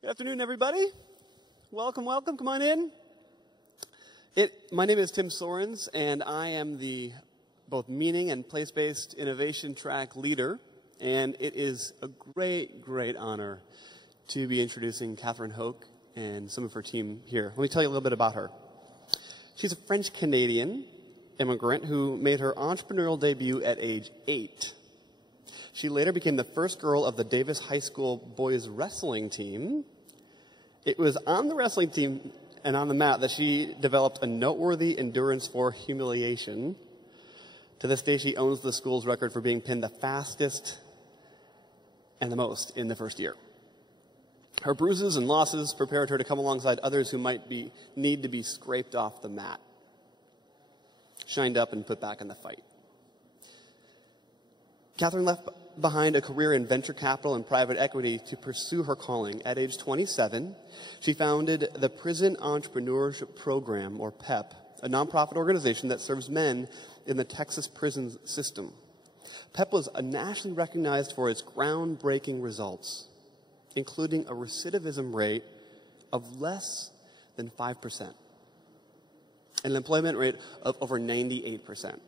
Good afternoon, everybody. Welcome, welcome. Come on in. My name is Tim Sorens, and I am the both meaning and place-based innovation track leader. And it is a great, great honor to be introducing Catherine Hoke and some of her team here. Let me tell you a little bit about her. She's a French-Canadian immigrant who made her entrepreneurial debut at age 8. She later became the first girl of the Davis High School boys wrestling team. It was on the wrestling team and on the mat that she developed a noteworthy endurance for humiliation. To this day, she owns the school's record for being pinned the fastest and the most in the first year. Her bruises and losses prepared her to come alongside others who might need to be scraped off the mat, shined up, and put back in the fight. Catherine left behind a career in venture capital and private equity to pursue her calling. At age 27, she founded the Prison Entrepreneurship Program, or PEP, a nonprofit organization that serves men in the Texas prison system. PEP was nationally recognized for its groundbreaking results, including a recidivism rate of less than 5%, and an employment rate of over 98%.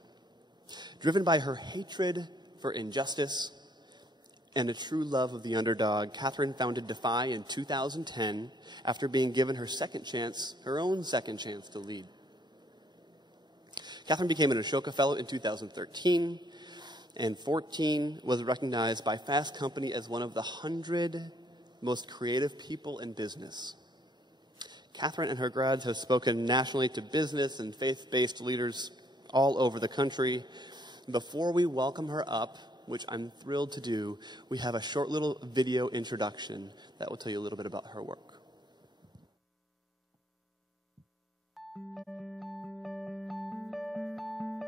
Driven by her hatred for injustice and a true love of the underdog, Catherine founded Defy in 2010 after being given her own second chance to lead. Catherine became an Ashoka Fellow in 2013, and 2014 was recognized by Fast Company as one of the 100 most creative people in business. Catherine and her grads have spoken nationally to business and faith-based leaders all over the country. Before we welcome her up, which I'm thrilled to do, we have a short little video introduction that will tell you a little bit about her work.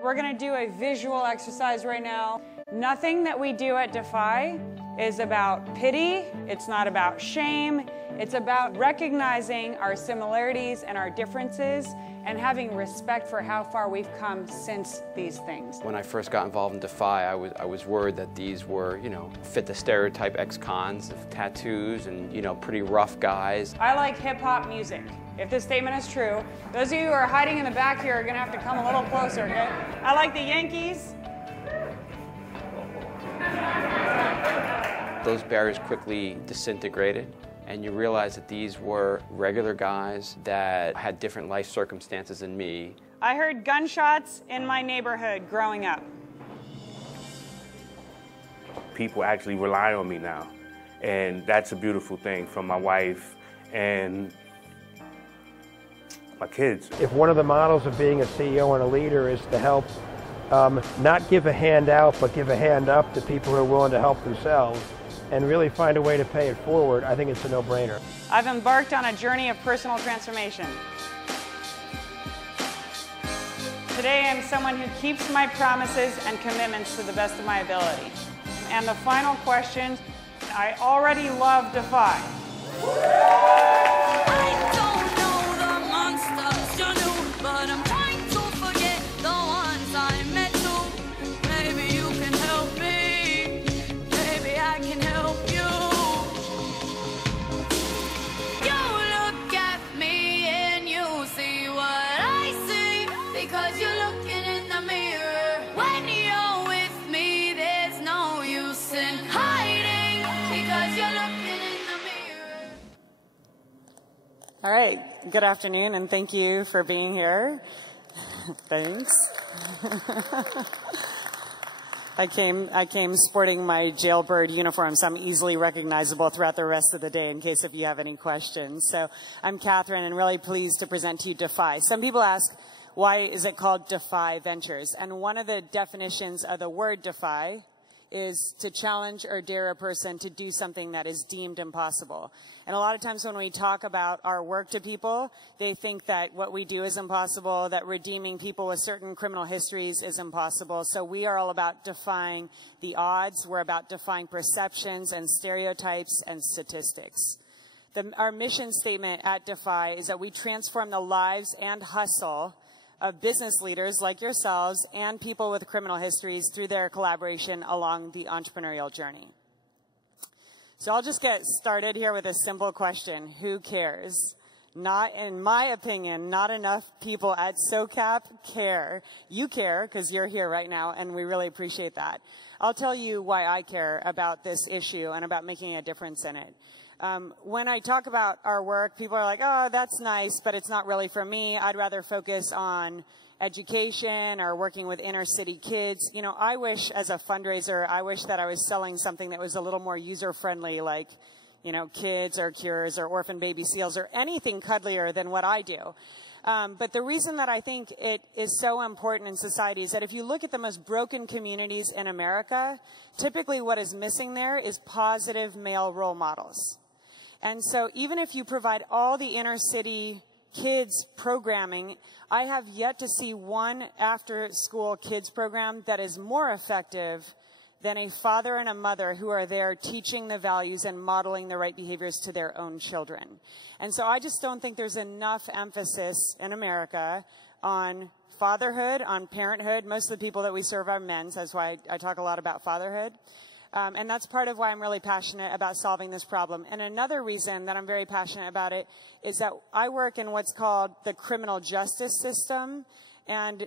We're going to do a visual exercise right now. Nothing that we do at Defy is about pity. It's not about shame. It's about recognizing our similarities and our differences and having respect for how far we've come since these things. When I first got involved in Defy, I was worried that these were, fit the stereotype ex-cons of tattoos and, pretty rough guys. I like hip-hop music. If this statement is true, those of you who are hiding in the back here are going to have to come a little closer, okay? I like the Yankees. Those barriers quickly disintegrated, and you realize that these were regular guys that had different life circumstances than me. I heard gunshots in my neighborhood growing up. People actually rely on me now, and that's a beautiful thing from my wife and my kids. If one of the models of being a CEO and a leader is to help not give a hand out, but give a hand up to people who are willing to help themselves and really find a way to pay it forward, I think it's a no-brainer. I've embarked on a journey of personal transformation. Today I'm someone who keeps my promises and commitments to the best of my ability. And the final question, I already love Defy. All right, good afternoon, and thank you for being here. Thanks. I came sporting my jailbird uniform, so I'm easily recognizable throughout the rest of the day in case if you have any questions. So I'm Catherine, and really pleased to present to you Defy. Some people ask, why is it called Defy Ventures? And one of the definitions of the word defy is to challenge or dare a person to do something that is deemed impossible. And a lot of times when we talk about our work to people, they think that what we do is impossible, that redeeming people with certain criminal histories is impossible. So we are all about defying the odds. We're about defying perceptions and stereotypes and statistics. Our mission statement at Defy is that we transform the lives and hustle of business leaders like yourselves and people with criminal histories through their collaboration along the entrepreneurial journey. So I'll just get started here with a simple question. Who cares? Not, in my opinion, not enough people at SoCap care. You care because you're here right now, and we really appreciate that. I'll tell you why I care about this issue and about making a difference in it. When I talk about our work, people are like, oh, that's nice, but it's not really for me. I'd rather focus on education or working with inner city kids. You know, I wish as a fundraiser, I wish that I was selling something that was a little more user-friendly, like, you know, kids or cures or orphan baby seals or anything cuddlier than what I do. But the reason that I think it is so important in society is that if you look at the most broken communities in America, typically what is missing there is positive male role models. And so even if you provide all the inner city kids programming, I have yet to see one after-school kids program that is more effective than a father and a mother who are there teaching the values and modeling the right behaviors to their own children. And so I just don't think there's enough emphasis in America on fatherhood, on parenthood. Most of the people that we serve are men. So that's why I talk a lot about fatherhood. And that's part of why I'm really passionate about solving this problem. And another reason that I'm very passionate about it is that I work in what's called the criminal justice system, and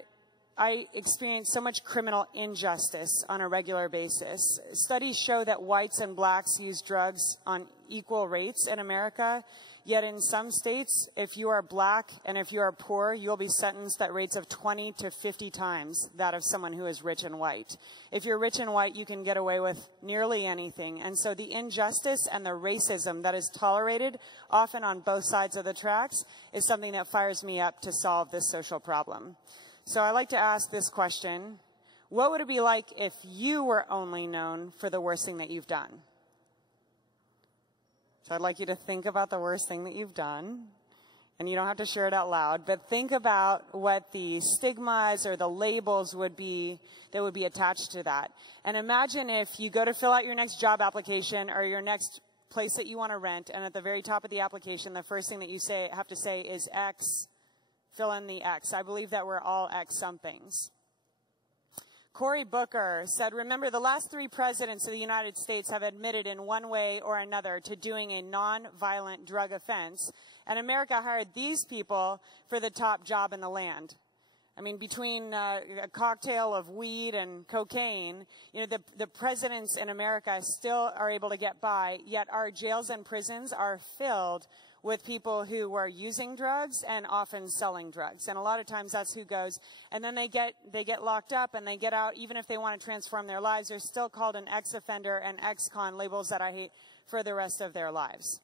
I experience so much criminal injustice on a regular basis. Studies show that whites and blacks use drugs on equal rates in America, yet in some states, if you are black and if you are poor, you'll be sentenced at rates of 20 to 50 times that of someone who is rich and white. If you're rich and white, you can get away with nearly anything. And so the injustice and the racism that is tolerated, often on both sides of the tracks, is something that fires me up to solve this social problem. So I like to ask this question: what would it be like if you were only known for the worst thing that you've done? So I'd like you to think about the worst thing that you've done. And you don't have to share it out loud, but think about what the stigmas or the labels would be that would be attached to that. And imagine if you go to fill out your next job application or your next place that you want to rent, and at the very top of the application, the first thing that you have to say is X. Fill in the X. I believe that we're all X somethings. Cory Booker said, remember, the last 3 presidents of the United States have admitted in one way or another to doing a non-violent drug offense, and America hired these people for the top job in the land. I mean, between a cocktail of weed and cocaine, you know, the presidents in America still are able to get by, yet our jails and prisons are filled with people who were using drugs and often selling drugs. And a lot of times that's who goes. And then they get locked up and they get out. Even if they want to transform their lives, they're still called an ex-offender and ex-con, labels that I hate, for the rest of their lives.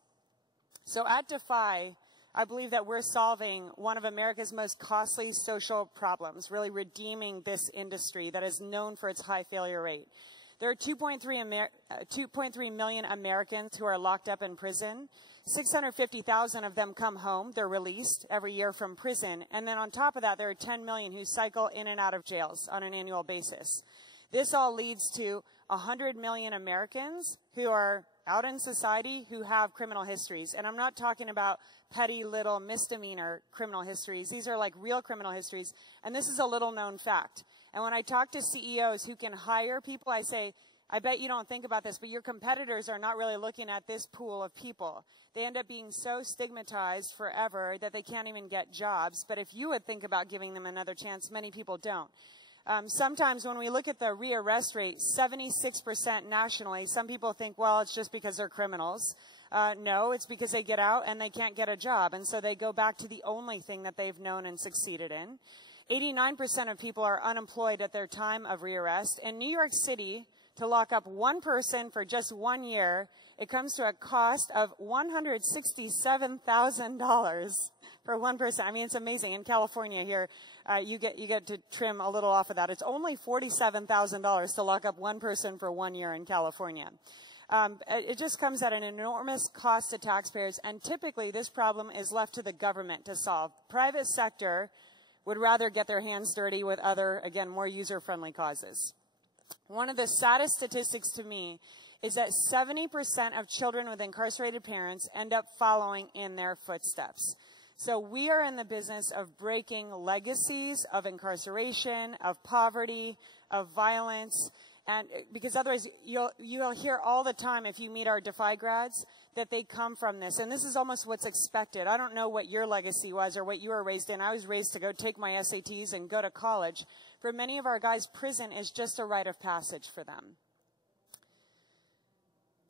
So at Defy, I believe that we're solving one of America's most costly social problems, really redeeming this industry that is known for its high failure rate. There are 2.3 million Americans who are locked up in prison. 650,000 of them come home. They're released every year from prison. And then on top of that, there are 10 million who cycle in and out of jails on an annual basis. This all leads to 100 million Americans who are out in society who have criminal histories. And I'm not talking about petty little misdemeanor criminal histories. These are like real criminal histories. And this is a little known fact. And when I talk to CEOs who can hire people, I say, I bet you don't think about this, but your competitors are not really looking at this pool of people. They end up being so stigmatized forever that they can't even get jobs. But if you would think about giving them another chance, many people don't. Sometimes when we look at the rearrest rate, 76% nationally, some people think, well, it's just because they're criminals. No, it's because they get out and they can't get a job. And so they go back to the only thing that they've known and succeeded in. 89% of people are unemployed at their time of rearrest. In New York City, to lock up one person for just 1 year, it comes to a cost of $167,000 for one person. I mean, it's amazing. In California here, you get to trim a little off of that. It's only $47,000 to lock up one person for 1 year in California. It just comes at an enormous cost to taxpayers, and typically this problem is left to the government to solve. Private sector would rather get their hands dirty with other, again, more user-friendly causes. One of the saddest statistics to me is that 70% of children with incarcerated parents end up following in their footsteps. So we are in the business of breaking legacies of incarceration, of poverty, of violence, And because otherwise you'll hear all the time if you meet our Defy grads that they come from this. And this is almost what's expected. I don't know what your legacy was or what you were raised in. I was raised to go take my SATs and go to college. For many of our guys, prison is just a rite of passage for them.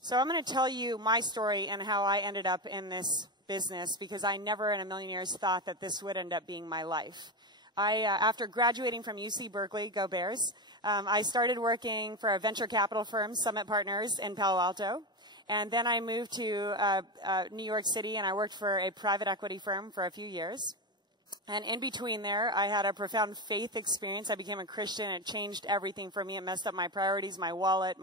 So I'm going to tell you my story and how I ended up in this business, because I never in a million years thought that this would end up being my life. After graduating from UC Berkeley, go Bears, I started working for a venture capital firm, Summit Partners, in Palo Alto. And then I moved to New York City, and I worked for a private equity firm for a few years. And in between there, I had a profound faith experience. I became a Christian. It changed everything for me. It messed up my priorities, my wallet,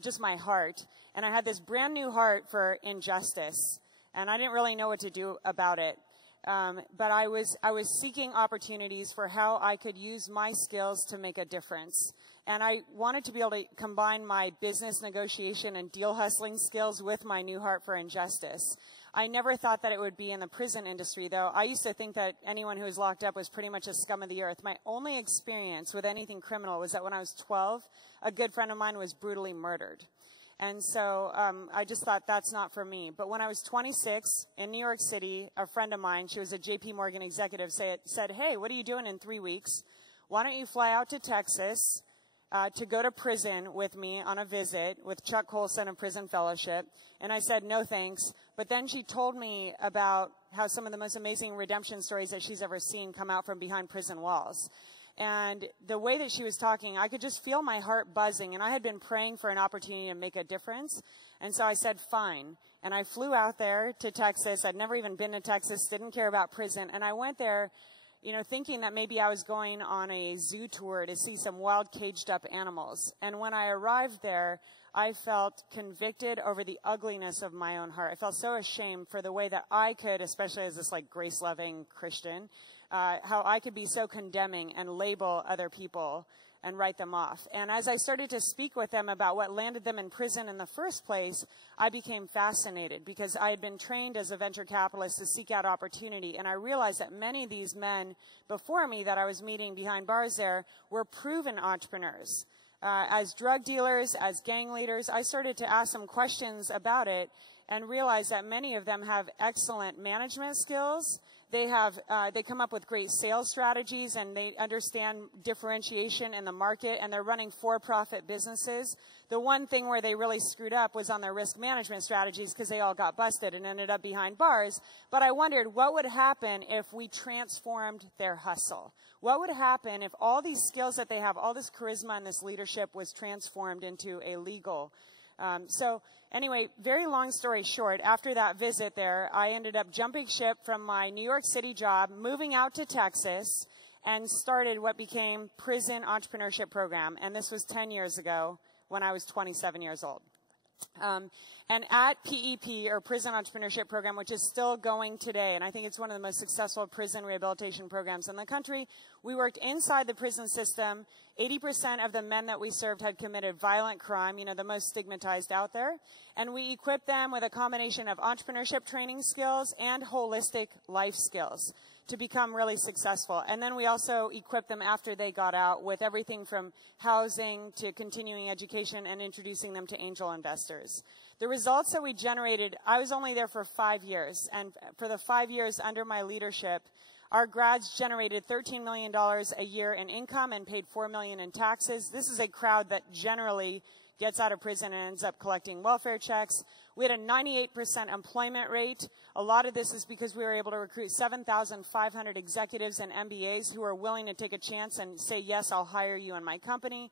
just my heart. And I had this brand new heart for injustice. And I didn't really know what to do about it. But I was seeking opportunities for how I could use my skills to make a difference. And I wanted to be able to combine my business negotiation and deal hustling skills with my new heart for injustice. I never thought that it would be in the prison industry, though. I used to think that anyone who was locked up was pretty much a scum of the earth. My only experience with anything criminal was that when I was 12, a good friend of mine was brutally murdered. And so I just thought that's not for me. But when I was 26 in New York City, a friend of mine, she was a JP Morgan executive, said, hey, what are you doing in 3 weeks? Why don't you fly out to Texas to go to prison with me on a visit with Chuck Colson of Prison Fellowship? And I said, no, thanks. But then she told me about how some of the most amazing redemption stories that she's ever seen come out from behind prison walls. And the way that she was talking, I could just feel my heart buzzing. And I had been praying for an opportunity to make a difference. And so I said, fine. And I flew out there to Texas. I'd never even been to Texas, didn't care about prison. And I went there, thinking that maybe I was going on a zoo tour to see some wild caged up animals. And when I arrived there, I felt convicted over the ugliness of my own heart. I felt so ashamed for the way that I could, especially as this grace-loving Christian, how I could be so condemning and label other people and write them off. And as I started to speak with them about what landed them in prison in the first place, I became fascinated because I had been trained as a venture capitalist to seek out opportunity. And I realized that many of these men before me that I was meeting behind bars there were proven entrepreneurs. As drug dealers, as gang leaders, I started to ask them questions about it and realized that many of them have excellent management skills. They come up with great sales strategies, and they understand differentiation in the market, and they're running for-profit businesses. The one thing where they really screwed up was on their risk management strategies because they all got busted and ended up behind bars. But I wondered what would happen if we transformed their hustle. What would happen if all these skills that they have, all this charisma and this leadership was transformed into a legal So anyway, very long story short, after that visit there, I ended up jumping ship from my New York City job, moving out to Texas, and started what became Prison Entrepreneurship Program. And this was 10 years ago when I was 27 years old. And at PEP, or Prison Entrepreneurship Program, which is still going today, and I think it's one of the most successful prison rehabilitation programs in the country, we worked inside the prison system. 80% of the men that we served had committed violent crime, the most stigmatized out there. And we equipped them with a combination of entrepreneurship training skills and holistic life skills to become really successful. And then we also equipped them after they got out with everything from housing to continuing education and introducing them to angel investors. The results that we generated, I was only there for 5 years. And for the 5 years under my leadership, our grads generated $13 million a year in income and paid $4 million in taxes. This is a crowd that generally gets out of prison and ends up collecting welfare checks. We had a 98% employment rate. A lot of this is because we were able to recruit 7,500 executives and MBAs who were willing to take a chance and say, yes, I'll hire you in my company.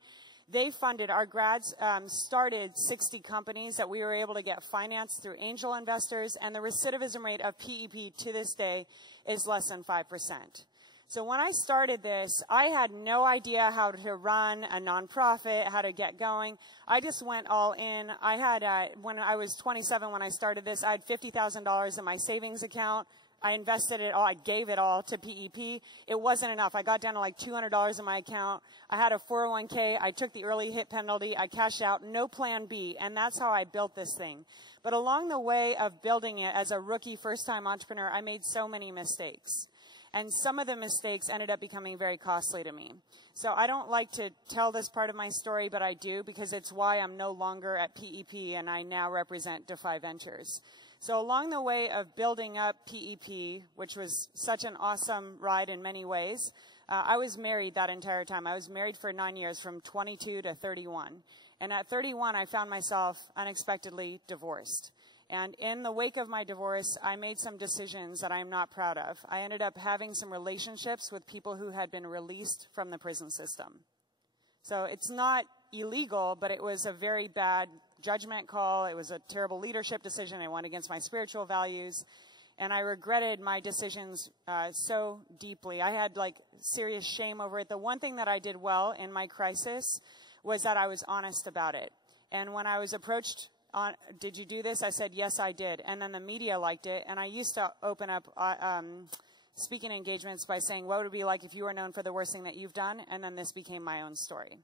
They funded, our grads started 60 companies that we were able to get financed through angel investors, and the recidivism rate of PEP to this day is less than 5%. So when I started this, I had no idea how to run a nonprofit, how to get going. I just went all in. I had, when I was 27 when I started this, I had $50,000 in my savings account. I invested it all. I gave it all to PEP. It wasn't enough. I got down to like $200 in my account. I had a 401k. I took the early hit penalty. I cashed out. No plan B. And that's how I built this thing. But along the way of building it as a rookie first-time entrepreneur, I made so many mistakes. And some of the mistakes ended up becoming very costly to me. So I don't like to tell this part of my story, but I do, because it's why I'm no longer at PEP and I now represent Defy Ventures. So along the way of building up PEP, which was such an awesome ride in many ways, I was married that entire time. I was married for 9 years, from 22 to 31. And at 31, I found myself unexpectedly divorced. And in the wake of my divorce, I made some decisions that I'm not proud of. I ended up having some relationships with people who had been released from the prison system. So it's not illegal, but it was a very bad judgment call. It was a terrible leadership decision. It went against my spiritual values. And I regretted my decisions so deeply. I had like serious shame over it. The one thing that I did well in my crisis was that I was honest about it. And when I was approached did you do this? I said, yes, I did. And then the media liked it. And I used to open up speaking engagements by saying, what would it be like if you were known for the worst thing that you've done? And then this became my own story.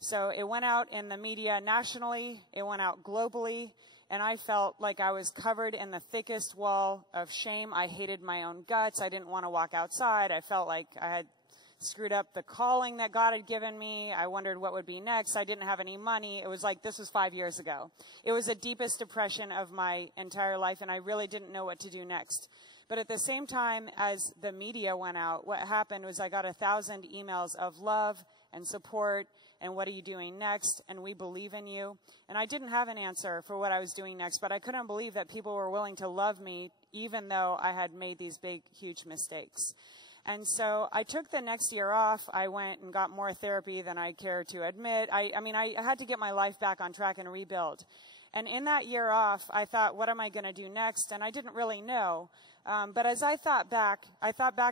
So it went out in the media nationally. It went out globally. And I felt like I was covered in the thickest wall of shame. I hated my own guts. I didn't want to walk outside. I felt like I had screwed up the calling that God had given me. I wondered what would be next. I didn't have any money. It was like, this was 5 years ago. It was the deepest depression of my entire life, and I really didn't know what to do next. But at the same time as the media went out, what happened was I got 1,000 emails of love and support, and what are you doing next, and we believe in you. And I didn't have an answer for what I was doing next, but I couldn't believe that people were willing to love me even though I had made these big, huge mistakes. And so I took the next year off. I went and got more therapy than I care to admit. I had to get my life back on track and rebuild. And in that year off, I thought, what am I going to do next? And I didn't really know. But as I thought back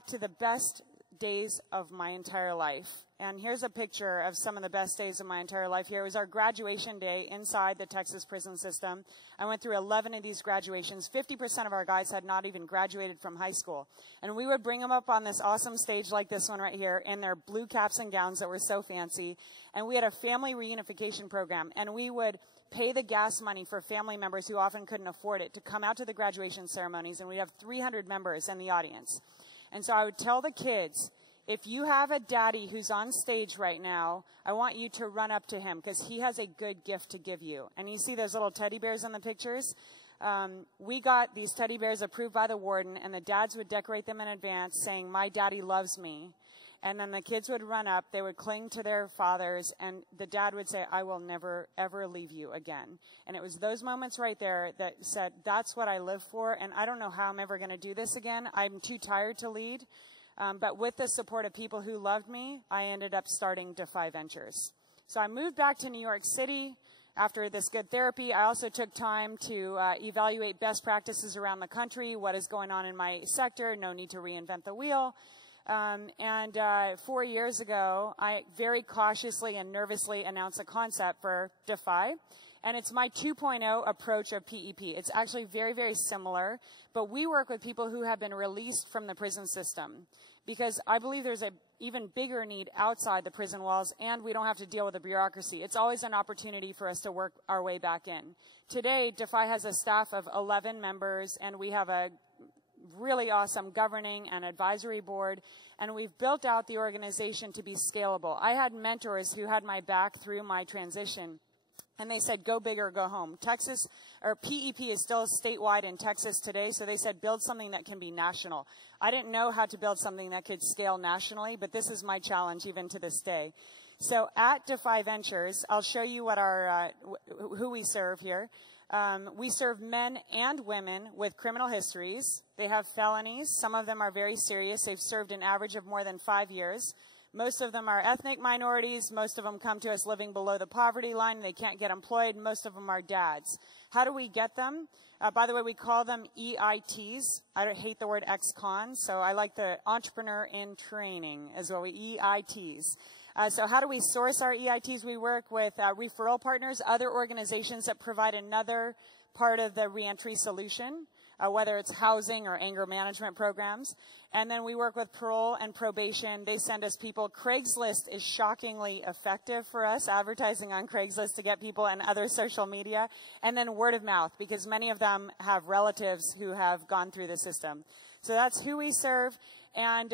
to the best days of my entire life. And here's a picture of some of the best days of my entire life here. It was our graduation day inside the Texas prison system. I went through 11 of these graduations. 50% of our guys had not even graduated from high school. And we would bring them up on this awesome stage like this one right here in their blue caps and gowns that were so fancy. And we had a family reunification program. And we would pay the gas money for family members who often couldn't afford it to come out to the graduation ceremonies. And we'd have 300 members in the audience. And so I would tell the kids, if you have a daddy who's on stage right now, I want you to run up to him because he has a good gift to give you. And you see those little teddy bears in the pictures? We got these teddy bears approved by the warden, and the dads would decorate them in advance saying, my daddy loves me. And then the kids would run up, they would cling to their fathers, and the dad would say, I will never, ever leave you again. And it was those moments right there that said, that's what I live for, and I don't know how I'm ever going to do this again. I'm too tired to lead. But with the support of people who loved me, I ended up starting Defy Ventures. So I moved back to New York City after this good therapy. I also took time to evaluate best practices around the country, what is going on in my sector, no need to reinvent the wheel. 4 years ago, I very cautiously and nervously announced a concept for Defy. And it's my 2.0 approach of PEP. It's actually very, very similar, but we work with people who have been released from the prison system because I believe there's an even bigger need outside the prison walls, and we don't have to deal with the bureaucracy. It's always an opportunity for us to work our way back in. Today, Defy has a staff of 11 members, and we have a really awesome governing and advisory board, and we've built out the organization to be scalable. I had mentors who had my back through my transition. And they said, go big or go home. Texas, or PEP is still statewide in Texas today, so they said, build something that can be national. I didn't know how to build something that could scale nationally, but this is my challenge even to this day. So at Defy Ventures, I'll show you what our, who we serve here. We serve men and women with criminal histories. They have felonies. Some of them are very serious. They've served an average of more than 5 years. Most of them are ethnic minorities. Most of them come to us living below the poverty line. They can't get employed. Most of them are dads. How do we get them? By the way, we call them EITs. I hate the word ex-cons, so I like the entrepreneur in training as well. EITs. So how do we source our EITs? We work with referral partners, other organizations that provide another part of the reentry solution. Whether it's housing or anger management programs. And then we work with parole and probation. They send us people. Craigslist is shockingly effective for us, advertising on Craigslist to get people and other social media. And then word of mouth, because many of them have relatives who have gone through the system. So that's who we serve. And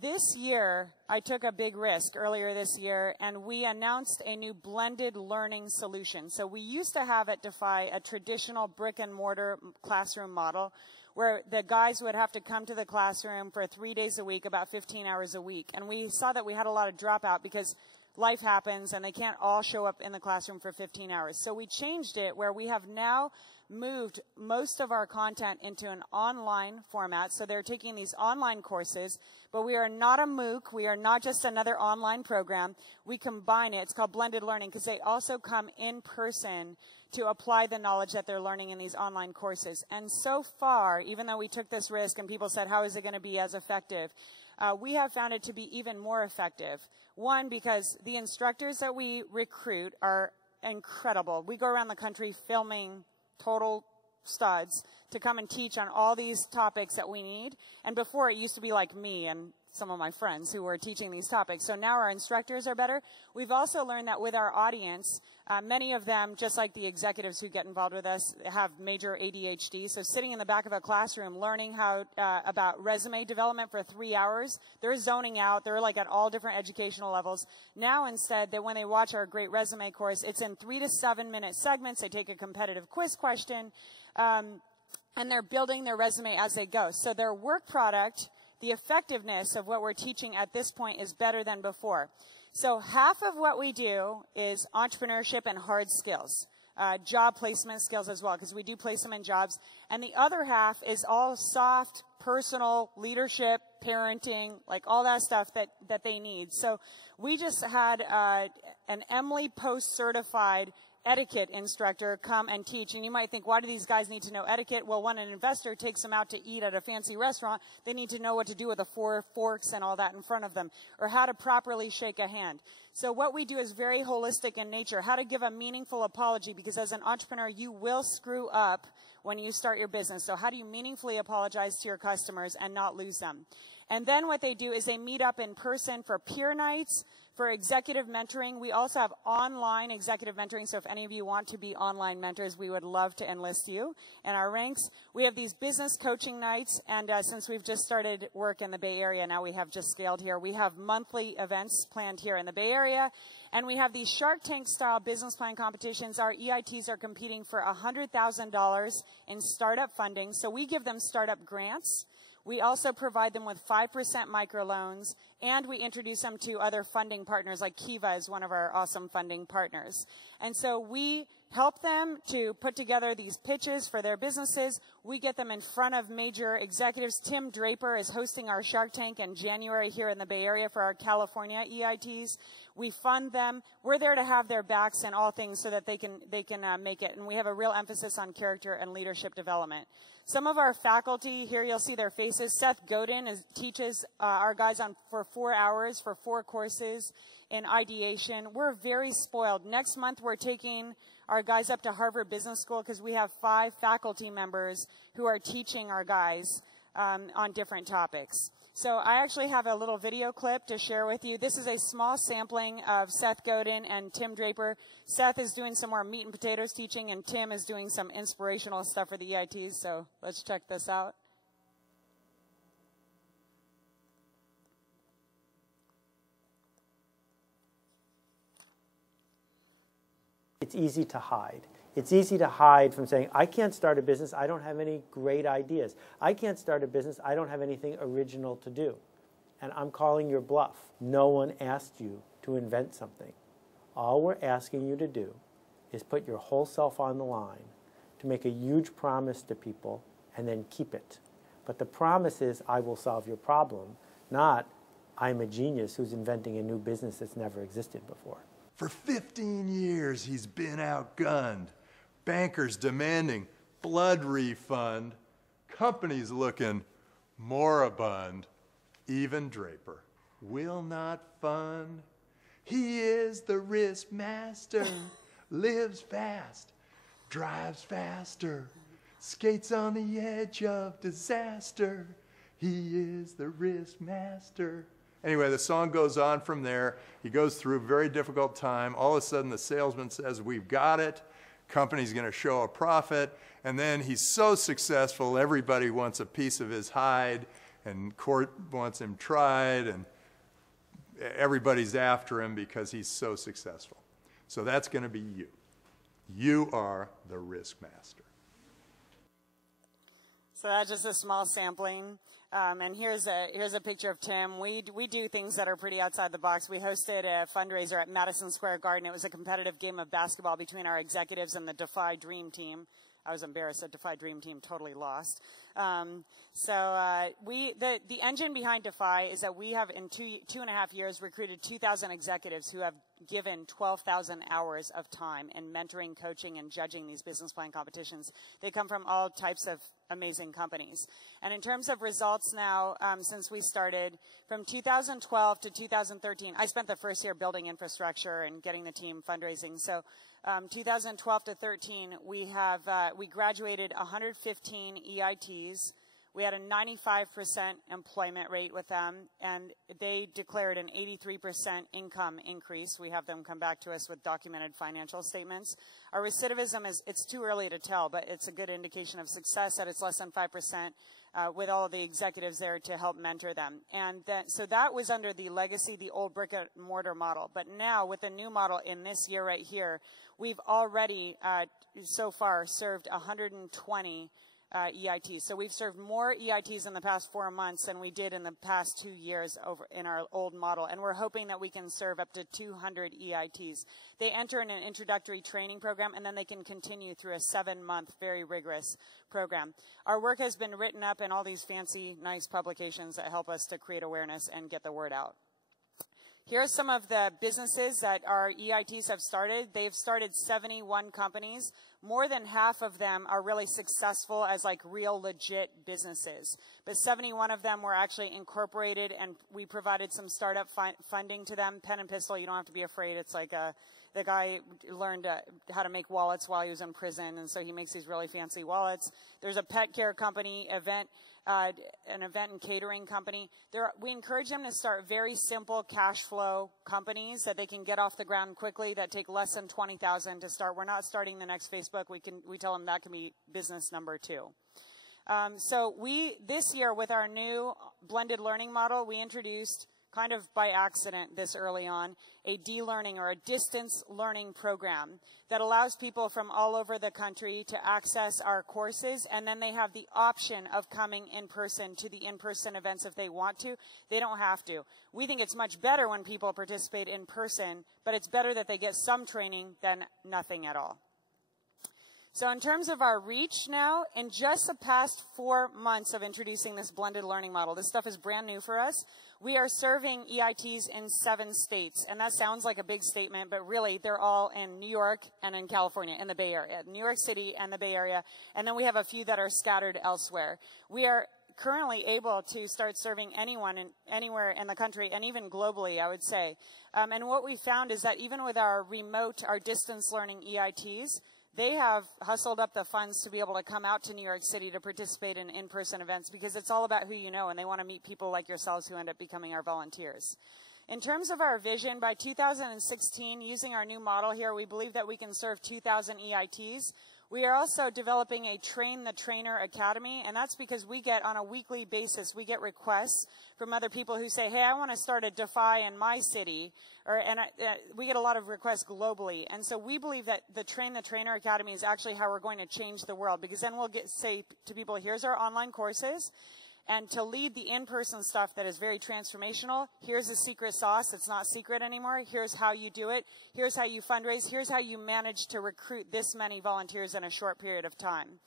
this year, I took a big risk earlier this year, and we announced a new blended learning solution. So we used to have at Defy a traditional brick-and-mortar classroom model where the guys would have to come to the classroom for 3 days a week, about 15 hours a week. And we saw that we had a lot of dropout because life happens and they can't all show up in the classroom for 15 hours. So we changed it where we have now moved most of our content into an online format. So they're taking these online courses, but we are not a MOOC. We are not just another online program. We combine it. It's called blended learning because they also come in person to apply the knowledge that they're learning in these online courses. And so far, even though we took this risk and people said, how is it going to be as effective? We have found it to be even more effective. One, because the instructors that we recruit are incredible. We go around the country filming total studs to come and teach on all these topics that we need. And before, it used to be like me and some of my friends who were teaching these topics. So now our instructors are better. We've also learned that with our audience, many of them, just like the executives who get involved with us, have major ADHD. So sitting in the back of a classroom learning how about resume development for 3 hours, they're zoning out. They're like at all different educational levels. Now instead, that when they watch our great resume course, it's in 3 to 7 minute segments. They take a competitive quiz question, and they're building their resume as they go. So their work product, the effectiveness of what we're teaching at this point is better than before. So half of what we do is entrepreneurship and hard skills, job placement skills as well, because we do place them in jobs. And the other half is all soft, personal, leadership, parenting, like all that stuff that they need. So we just had an Emily Post certified etiquette instructor come and teach. And you might think, why do these guys need to know etiquette? Well, when an investor takes them out to eat at a fancy restaurant, they need to know what to do with the 4 forks and all that in front of them, or how to properly shake a hand. So what we do is very holistic in nature, how to give a meaningful apology, because as an entrepreneur, you will screw up when you start your business. So how do you meaningfully apologize to your customers and not lose them? And then what they do is they meet up in person for peer nights, for executive mentoring. We also have online executive mentoring, so if any of you want to be online mentors, we would love to enlist you in our ranks. We have these business coaching nights, and since we've just started work in the Bay Area, now we have just scaled here, we have monthly events planned here in the Bay Area, and we have these Shark Tank-style business plan competitions. Our EITs are competing for $100,000 in startup funding, so we give them startup grants. We also provide them with 5% microloans, and we introduce them to other funding partners, like Kiva is one of our awesome funding partners. And so we help them to put together these pitches for their businesses. We get them in front of major executives. Tim Draper is hosting our Shark Tank in January here in the Bay Area for our California EITs. We fund them. We're there to have their backs in all things so that they can make it. And we have a real emphasis on character and leadership development. Some of our faculty, here you'll see their faces. Seth Godin teaches our guys for 4 hours for 4 courses in ideation. We're very spoiled. Next month, we're taking our guys up to Harvard Business School because we have 5 faculty members who are teaching our guys on different topics. So I actually have a little video clip to share with you. This is a small sampling of Seth Godin and Tim Draper. Seth is doing some more meat and potatoes teaching, and Tim is doing some inspirational stuff for the EITs. So let's check this out. It's easy to hide. It's easy to hide from saying, I can't start a business, I don't have any great ideas. I can't start a business, I don't have anything original to do. And I'm calling your bluff. No one asked you to invent something. All we're asking you to do is put your whole self on the line to make a huge promise to people and then keep it. But the promise is, I will solve your problem, not I'm a genius who's inventing a new business that's never existed before. For 15 years, he's been outgunned. Bankers demanding blood refund. Companies looking moribund. Even Draper will not fund. He is the risk master. Lives fast. Drives faster. Skates on the edge of disaster. He is the risk master. Anyway, the song goes on from there. He goes through a very difficult time. All of a sudden, the salesman says, we've got it. Company's going to show a profit. And then he's so successful, everybody wants a piece of his hide. and court wants him tried, and everybody's after him because he's so successful. So that's going to be you. You are the risk master. So that's just a small sampling. And here's a picture of Tim. We do things that are pretty outside the box. We hosted a fundraiser at Madison Square Garden. It was a competitive game of basketball between our executives and the Defy Dream Team. I was embarrassed. The Defy Dream Team totally lost. The engine behind Defy is that we have in 2.5 years recruited 2,000 executives who have given 12,000 hours of time in mentoring, coaching, and judging these business plan competitions. They come from all types of amazing companies. And in terms of results now, since we started from 2012 to 2013, I spent the first year building infrastructure and getting the team fundraising. So 2012 to 13, we graduated 115 EITs. We had a 95% employment rate with them, and they declared an 83% income increase. We have them come back to us with documented financial statements. Our recidivism it's too early to tell, but it's a good indication of success that it's less than 5% with all of the executives there to help mentor them. And so that was under the legacy, the old brick and mortar model. But now with the new model in this year right here, we've already so far served 120 EITs. So we've served more EITs in the past 4 months than we did in the past 2 years over in our old model. And we're hoping that we can serve up to 200 EITs. They enter in an introductory training program, and then they can continue through a 7-month, very rigorous program. Our work has been written up in all these fancy, nice publications that help us to create awareness and get the word out. Here are some of the businesses that our EITs have started. They've started 71 companies. More than half of them are really successful as like real legit businesses. But 71 of them were actually incorporated, and we provided some startup funding to them. Pen and Pistol, you don't have to be afraid. It's like the guy learned how to make wallets while he was in prison, and so he makes these really fancy wallets. There's a pet care company, an event and catering company. We encourage them to start very simple cash flow companies that they can get off the ground quickly, that take less than $20,000 to start. We're not starting the next Facebook. We tell them that can be business number 2. So this year with our new blended learning model, we introduced, kind of by accident this early on, a de-learning or a distance learning program that allows people from all over the country to access our courses, and then they have the option of coming in person to the in-person events if they want to. They don't have to. We think it's much better when people participate in person, but it's better that they get some training than nothing at all. So in terms of our reach now, in just the past 4 months of introducing this blended learning model, this stuff is brand new for us. We are serving EITs in 7 states. And that sounds like a big statement, but really they're all in New York and in California, in the Bay Area, New York City and the Bay Area. And then we have a few that are scattered elsewhere. We are currently able to start serving anyone anywhere in the country, and even globally, I would say. And what we found is that even with our distance learning EITs, they have hustled up the funds to be able to come out to New York City to participate in in-person events, because it's all about who you know, and they want to meet people like yourselves who end up becoming our volunteers. In terms of our vision, by 2016, using our new model here, we believe that we can serve 2,000 EITs. We are also developing a Train the Trainer Academy, and that's because we get, on a weekly basis, we get requests from other people who say, hey, I want to start a Defy in my city, we get a lot of requests globally. And so we believe that the Train the Trainer Academy is actually how we're going to change the world, because then we'll say to people, here's our online courses, and to lead the in-person stuff that is very transformational, here's the secret sauce. It's not secret anymore. Here's how you do it. Here's how you fundraise. Here's how you manage to recruit this many volunteers in a short period of time.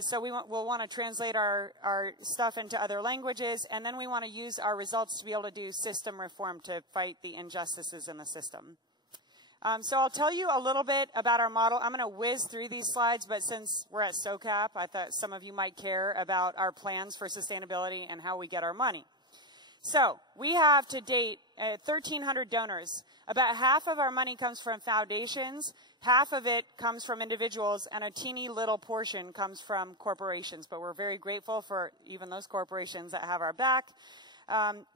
So we'll want to translate our stuff into other languages, and then we want to use our results to be able to do system reform to fight the injustices in the system. So I'll tell you a little bit about our model. I'm going to whiz through these slides, but since we're at SOCAP, I thought some of you might care about our plans for sustainability and how we get our money. So we have to date 1,300 donors. About half of our money comes from foundations, half of it comes from individuals, and a teeny little portion comes from corporations. But we're very grateful for even those corporations that have our back.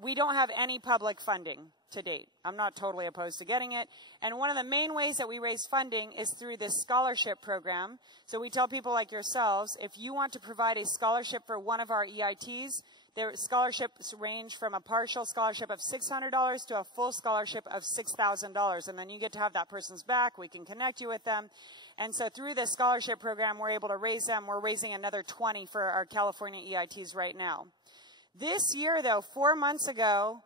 We don't have any public funding to date. I'm not totally opposed to getting it. And one of the main ways that we raise funding is through this scholarship program. So we tell people like yourselves, if you want to provide a scholarship for one of our EITs, Their scholarships range from a partial scholarship of $600 to a full scholarship of $6,000. And then you get to have that person's back. We can connect you with them. And so through the scholarship program, we're able to raise them. We're raising another 20 for our California EITs right now. This year, though, 4 months ago,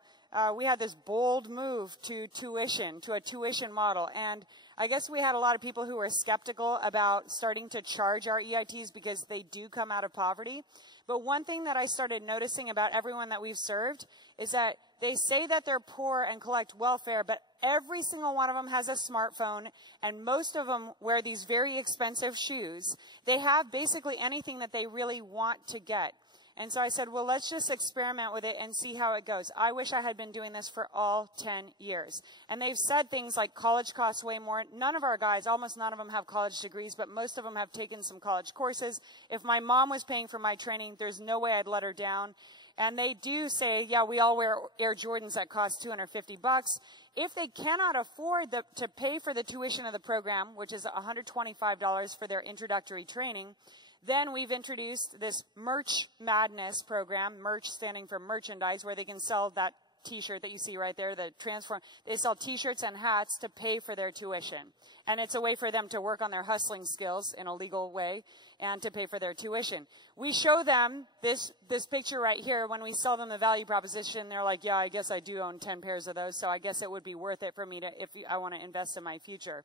we had this bold move to a tuition model. And I guess we had a lot of people who were skeptical about starting to charge our EITs because they do come out of poverty. But one thing that I started noticing about everyone that we've served is that they say that they're poor and collect welfare, but every single one of them has a smartphone, and most of them wear these very expensive shoes. They have basically anything that they really want to get. And so I said, well, let's just experiment with it and see how it goes. I wish I had been doing this for all 10 years. And they've said things like college costs way more. None of our guys, almost none of them have college degrees, but most of them have taken some college courses. If my mom was paying for my training, there's no way I'd let her down. And they do say, yeah, we all wear Air Jordans that cost $250. If they cannot afford to pay for the tuition of the program, which is $125 for their introductory training, then we've introduced this Merch Madness program, merch standing for merchandise, where they can sell that T-shirt that you see right there, the Transform. They sell T-shirts and hats to pay for their tuition. And it's a way for them to work on their hustling skills in a legal way and to pay for their tuition. We show them this picture right here. When we sell them the value proposition, they're like, yeah, I guess I do own 10 pairs of those, so I guess it would be worth it for me if I want to invest in my future.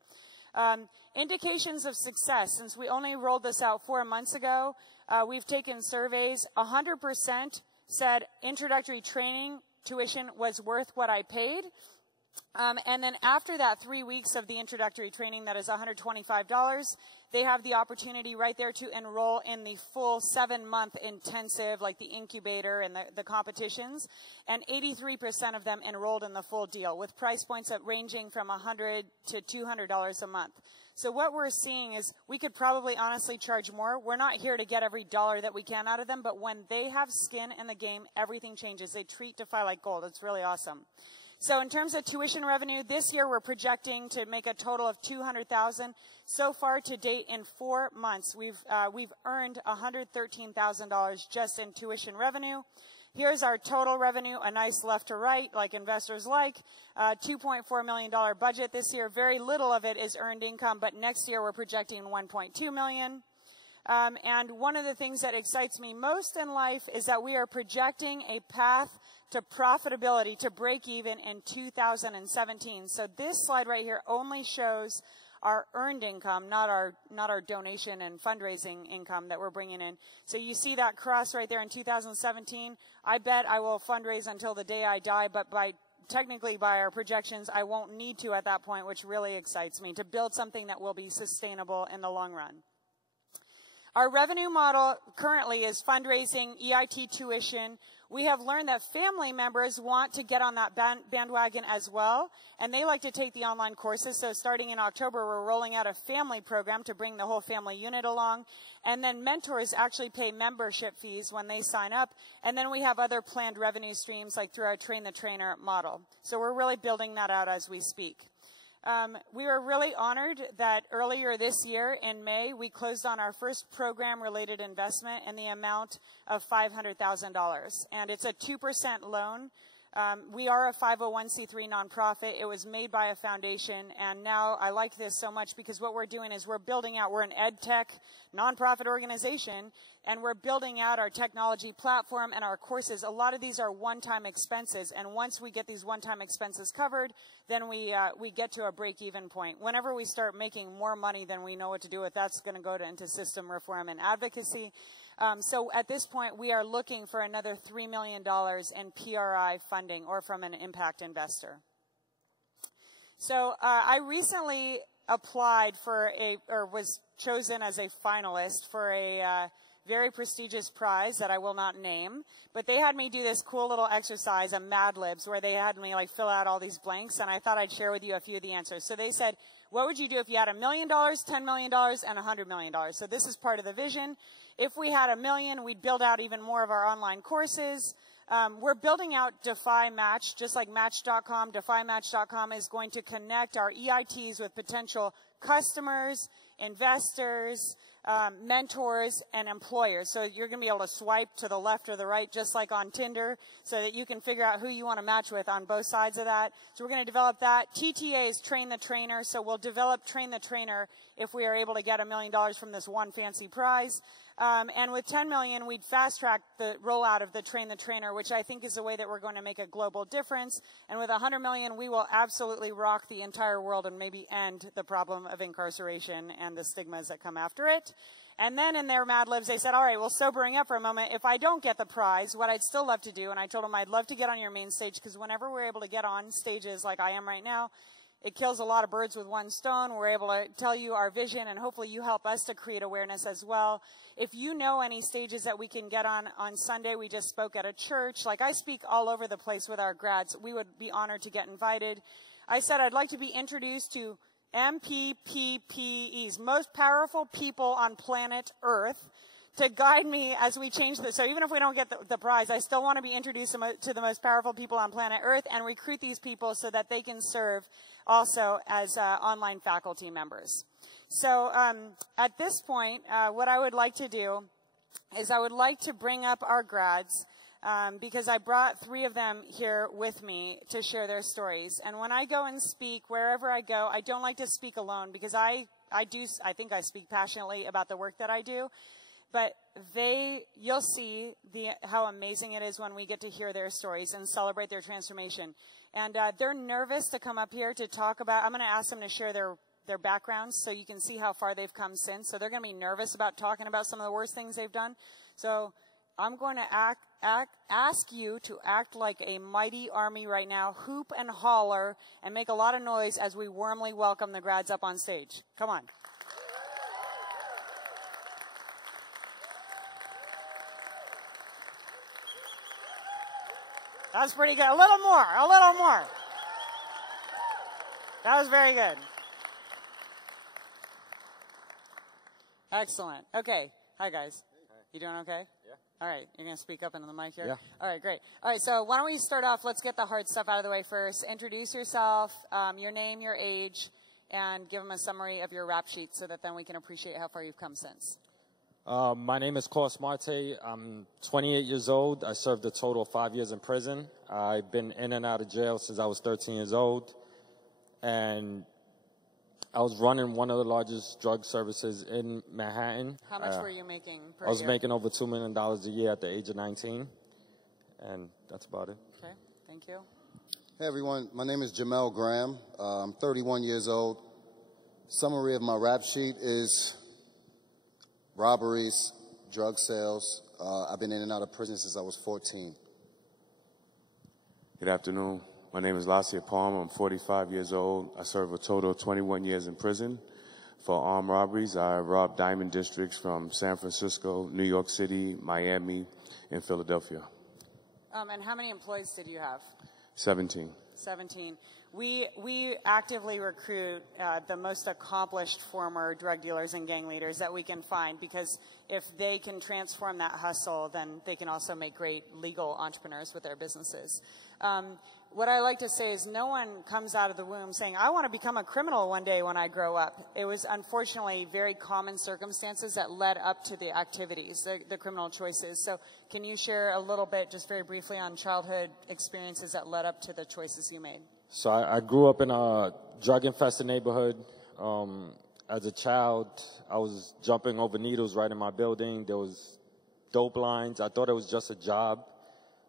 Indications of success. Since we only rolled this out 4 months ago, we've taken surveys. 100% said introductory training tuition was worth what I paid. And then after that 3 weeks of the introductory training, that is $125, they have the opportunity right there to enroll in the full 7-month intensive, like the incubator and the competitions. And 83% of them enrolled in the full deal, with price points ranging from $100 to $200 a month. So what we're seeing is we could probably honestly charge more. We're not here to get every dollar that we can out of them, but when they have skin in the game, everything changes. They treat Defy like gold. It's really awesome. So in terms of tuition revenue, this year we're projecting to make a total of $200,000. So far to date, in 4 months, we've earned $113,000 just in tuition revenue. Here's our total revenue, a nice left to right, like investors like. $2.4 million budget this year. Very little of it is earned income, but next year we're projecting $1.2 million. And one of the things that excites me most in life is that we are projecting a path to profitability, to break even in 2017. So this slide right here only shows our earned income, not our donation and fundraising income that we're bringing in. So you see that cross right there in 2017. I bet I will fundraise until the day I die, but technically by our projections, I won't need to at that point, which really excites me, to build something that will be sustainable in the long run. Our revenue model currently is fundraising, EIT tuition. We have learned that family members want to get on that bandwagon as well, and they like to take the online courses. So starting in October, we're rolling out a family program to bring the whole family unit along. And then mentors actually pay membership fees when they sign up. And then we have other planned revenue streams like through our Train the Trainer model. So we're really building that out as we speak. We were really honored that earlier this year in May, we closed on our first program-related investment in the amount of $500,000. And it's a 2% loan. We are a 501c3 nonprofit. It was made by a foundation, and now I like this so much because what we're doing is we're building out, we're an ed tech nonprofit organization, and we're building out our technology platform and our courses. A lot of these are one-time expenses, and once we get these one-time expenses covered, then we get to a break-even point. Whenever we start making more money than we know what to do with, that's going to go into system reform and advocacy. So at this point, we are looking for another $3 million in PRI funding or from an impact investor. So I recently applied for or was chosen as a finalist for a very prestigious prize that I will not name, but they had me do this cool little exercise, a Mad Libs, where they had me like fill out all these blanks, and I thought I'd share with you a few of the answers. So they said, what would you do if you had $1 million, $10 million, and $100 million? So this is part of the vision. If we had $1 million, we'd build out even more of our online courses. We're building out Defy Match, just like Match.com. DefyMatch.com is going to connect our EITs with potential customers, investors, mentors, and employers. So you're going to be able to swipe to the left or the right, just like on Tinder, so that you can figure out who you want to match with on both sides of that. So we're going to develop that. TTA is Train the Trainer. So we'll develop Train the Trainer if we are able to get $1 million from this one fancy prize. And with 10 million, we'd fast track the rollout of the Train the Trainer, which I think is the way that we're going to make a global difference. And with 100 million, we will absolutely rock the entire world and maybe end the problem of incarceration and the stigmas that come after it. And then in their Mad Libs, they said, all right, well, sobering up for a moment, if I don't get the prize, what I'd still love to do, and I told them I'd love to get on your main stage, because whenever we're able to get on stages like I am right now, it kills a lot of birds with one stone. We're able to tell you our vision, and hopefully you help us to create awareness as well. If you know any stages that we can get on Sunday, we just spoke at a church. Like, I speak all over the place with our grads. We would be honored to get invited. I said I'd like to be introduced to MPPPEs, most powerful people on planet Earth, to guide me as we change this. So even if we don't get the prize, I still want to be introduced to the most powerful people on planet Earth and recruit these people so that they can serve also as online faculty members. So at this point, what I would like to do is I would like to bring up our grads, because I brought 3 of them here with me to share their stories. And when I go and speak, wherever I go, I don't like to speak alone, because I think I speak passionately about the work that I do. But you'll see how amazing it is when we get to hear their stories and celebrate their transformation. And they're nervous to come up here to talk about. I'm going to ask them to share their backgrounds so you can see how far they've come since. So they're going to be nervous about talking about some of the worst things they've done. So I'm going to ask you to act like a mighty army right now, hoop and holler, and make a lot of noise as we warmly welcome the grads up on stage. Come on. That's pretty good. A little more. A little more. That was very good. Excellent. Okay. Hi, guys. You doing okay? Yeah. All right. You're going to speak up into the mic here? Yeah. All right, great. All right, so why don't we start off, let's get the hard stuff out of the way first. Introduce yourself, your name, your age, and give them a summary of your rap sheet so that then we can appreciate how far you've come since. My name is Cos Marte. I'm 28 years old. I served a total of 5 years in prison. I've been in and out of jail since I was 13 years old. And I was running one of the largest drug services in Manhattan. How much were you making per year? I was making over $2 million a year at the age of 19. And that's about it. Okay, thank you. Hey, everyone. My name is Jamel Graham. I'm 31 years old. Summary of my rap sheet is robberies, drug sales. I've been in and out of prison since I was 14. Good afternoon. My name is Lacia Palmer. I'm 45 years old. I serve a total of 21 years in prison for armed robberies. I robbed diamond districts from San Francisco, New York City, Miami, and Philadelphia. And how many employees did you have? 17. 17. We actively recruit the most accomplished former drug dealers and gang leaders that we can find, because if they can transform that hustle, then they can also make great legal entrepreneurs with their businesses. What I like to say is no one comes out of the womb saying, I want to become a criminal one day when I grow up. It was unfortunately very common circumstances that led up to the activities, the criminal choices. So can you share a little bit, just very briefly, on childhood experiences that led up to the choices you made? So I grew up in a drug-infested neighborhood. As a child, I was jumping over needles right in my building. There was dope lines. I thought it was just a job.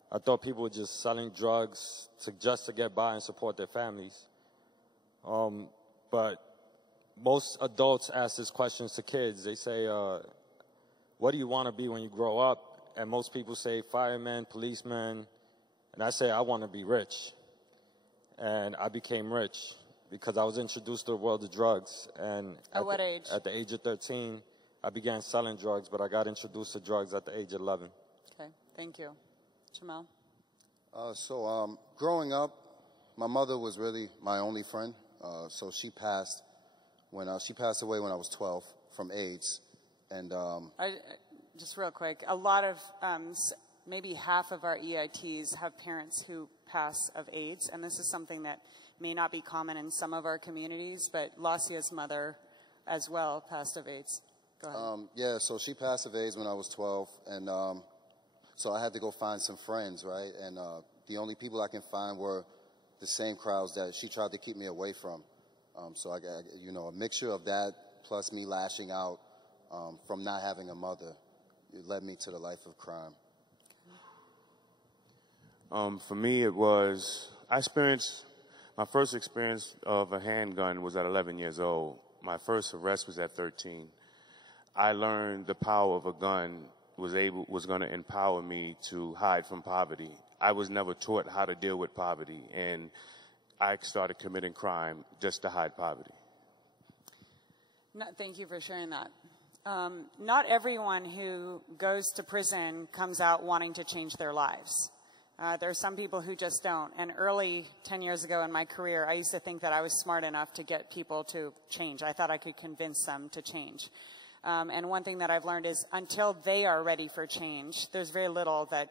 I thought people were just selling drugs just to get by and support their families. But most adults ask these questions to kids. They say, what do you want to be when you grow up? And most people say fireman, policeman. And I say, I want to be rich. And I became rich because I was introduced to the world of drugs. And at what age? At the age of 13, I began selling drugs, but I got introduced to drugs at the age of 11. Okay, thank you. Jamel? Growing up, my mother was really my only friend. So she passed away when I was 12 from AIDS. And just real quick, a lot of maybe half of our EITs have parents who pass of AIDS, and this is something that may not be common in some of our communities, but Lacia's mother as well passed of AIDS. Go ahead. Yeah, so she passed of AIDS when I was 12, and so I had to go find some friends, right? And the only people I can find were the same crowds that she tried to keep me away from. So I got, you know, a mixture of that plus me lashing out from not having a mother. It led me to the life of crime. For me, it was, my first experience of a handgun was at 11 years old. My first arrest was at 13. I learned the power of a gun was going to empower me to hide from poverty. I was never taught how to deal with poverty, and I started committing crime just to hide poverty. No, thank you for sharing that. Not everyone who goes to prison comes out wanting to change their lives. There are some people who just don't. And early, 10 years ago in my career, I used to think that I was smart enough to get people to change. I thought I could convince them to change. And one thing that I've learned is until they are ready for change, there's very little that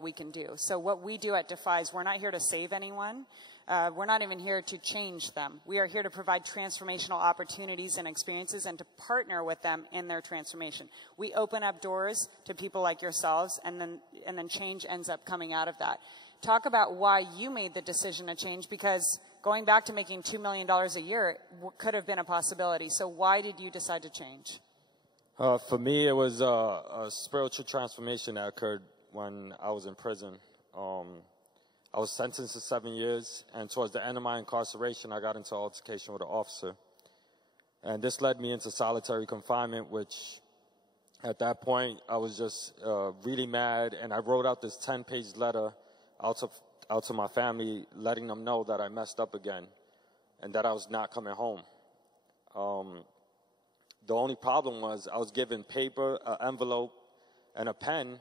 we can do. So what we do at Defy is we're not here to save anyone. We're not even here to change them. We are here to provide transformational opportunities and experiences and to partner with them in their transformation. We open up doors to people like yourselves, and then change ends up coming out of that. Talk about why you made the decision to change, because going back to making $2 million a year could have been a possibility. So why did you decide to change? For me, it was a spiritual transformation that occurred when I was in prison. I was sentenced to 7 years, and towards the end of my incarceration, I got into an altercation with an officer. And this led me into solitary confinement, which at that point, I was just really mad, and I wrote out this 10-page letter out to my family, letting them know that I messed up again and that I was not coming home. The only problem was I was given paper, an envelope, and a pen,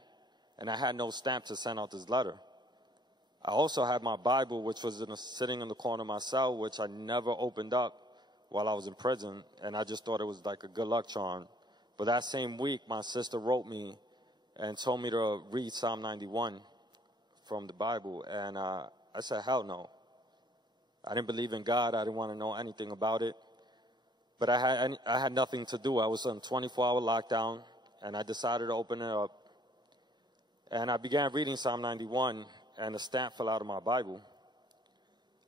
and I had no stamp to send out this letter. I also had my Bible, which was sitting in the corner of my cell, which I never opened up while I was in prison, and I just thought it was like a good luck charm. But that same week, my sister wrote me and told me to read Psalm 91 from the Bible, and I said, hell no. I didn't believe in God. I didn't want to know anything about it. But I had nothing to do. I was on 24-hour lockdown, and I decided to open it up. And I began reading Psalm 91, and a stamp fell out of my Bible.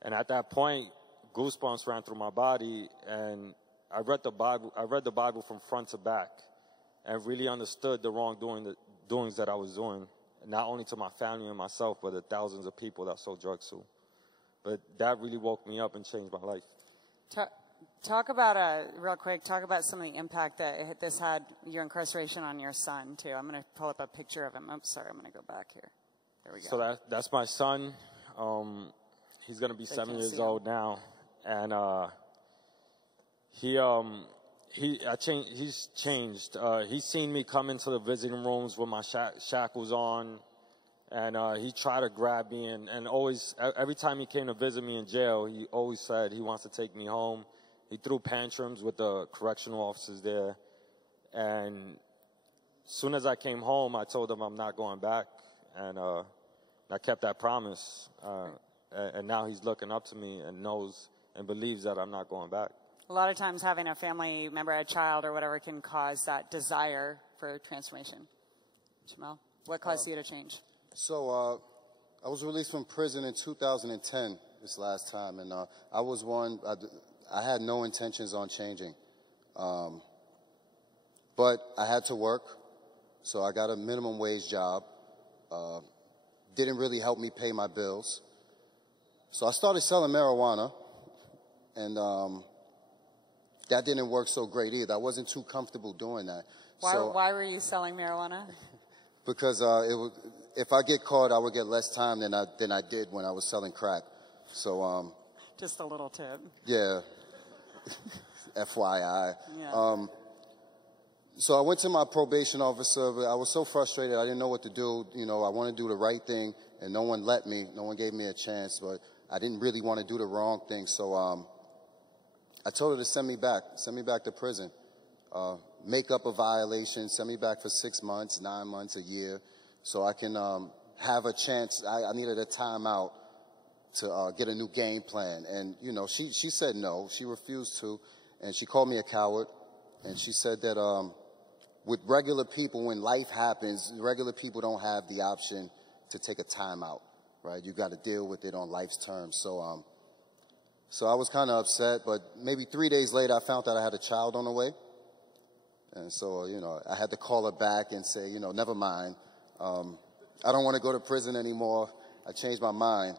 And at that point, goosebumps ran through my body, and I read the Bible from front to back, and really understood the wrongdoings that I was doing, not only to my family and myself, but the thousands of people that I sold drugs to. But that really woke me up and changed my life. Talk about, real quick, talk about some of the impact that this had, your incarceration, on your son, too. I'm going to pull up a picture of him. I'm sorry, I'm going to go back here. There we go. So that's my son. He's going to be 7 years old now. And he's changed. He's seen me come into the visiting rooms with my shackles on. And he tried to grab me. And always, every time he came to visit me in jail, he always said he wants to take me home. He threw tantrums with the correctional officers there. And as soon as I came home, I told him I'm not going back. And I kept that promise. And now he's looking up to me and knows and believes that I'm not going back. A lot of times having a family member, a child or whatever, can cause that desire for transformation. Jamal, what caused you to change? So I was released from prison in 2010, this last time. And I was one, I had no intentions on changing. But I had to work, so I got a minimum wage job. Didn't really help me pay my bills. So I started selling marijuana, and that didn't work so great either. I wasn't too comfortable doing that. Why were you selling marijuana? Because if I get caught, I would get less time than I did when I was selling crack. So just a little tip. Yeah. FYI. Yeah. So I went to my probation officer. But I was so frustrated. I didn't know what to do. You know, I wanted to do the right thing, and no one let me. No one gave me a chance. But I didn't really want to do the wrong thing. So I told her to send me back to prison. Make up a violation, send me back for 6 months, 9 months, a year, so I can have a chance. I needed a timeout to get a new game plan. And, you know, she said no. She refused to, and she called me a coward. And she said that with regular people, when life happens, regular people don't have the option to take a time out, right? You got to deal with it on life's terms. So, so I was kind of upset, but maybe 3 days later, I found out I had a child on the way. And so, you know, I had to call her back and say, you know, never mind. I don't want to go to prison anymore. I changed my mind.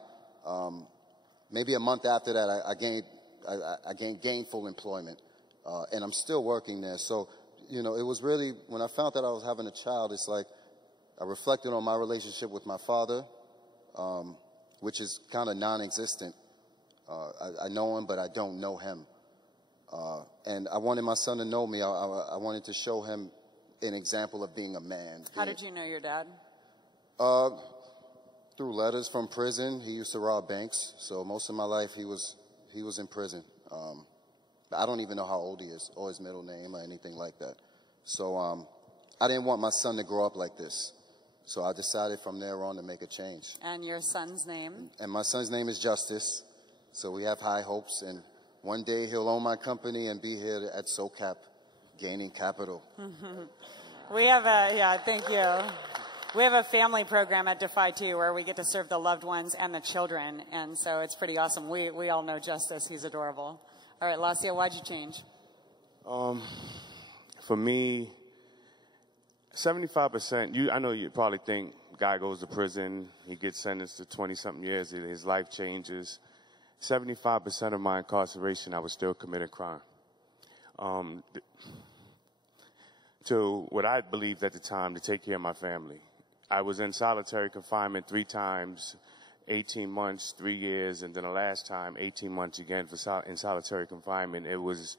Maybe a month after that, I gained gainful employment, and I'm still working there. So, you know, it was really, when I found that I was having a child, it's like I reflected on my relationship with my father, which is kind of non-existent. I know him, but I don't know him. And I wanted my son to know me. I wanted to show him an example of being a man. How did you know your dad? Through letters from prison. He used to rob banks, so most of my life he was in prison. I don't even know how old he is, or his middle name, or anything like that. So I didn't want my son to grow up like this. So I decided from there on to make a change. And your son's name? And my son's name is Justice. So we have high hopes, and one day he'll own my company and be here at SoCap, gaining capital. We have thank you. We have a family program at Defy, too, where we get to serve the loved ones and the children, and so it's pretty awesome. We all know Justice. He's adorable. All right, Lacia, why'd you change? For me, 75%, I know you probably think guy goes to prison, he gets sentenced to 20-something years, his life changes. 75% of my incarceration, I was still committing crime. To what I believed at the time, to take care of my family. I was in solitary confinement 3 times, 18 months, 3 years, and then the last time, 18 months again in solitary confinement. It was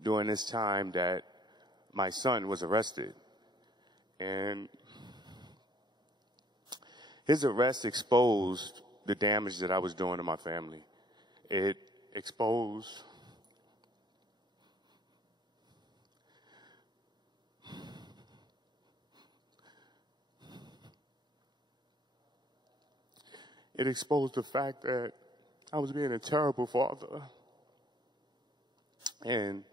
during this time that my son was arrested. And his arrest exposed the damage that I was doing to my family. It exposed the fact that I was being a terrible father. And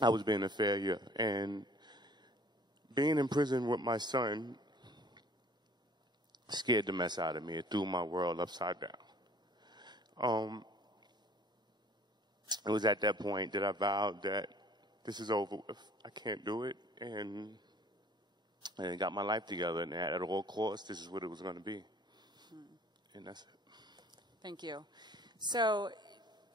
I was being a failure. And being in prison with my son scared the mess out of me. It threw my world upside down. It was at that point that I vowed that this is over with. I can't do it. And got my life together, and at all costs, this is what it was going to be. And that's it. Thank you. So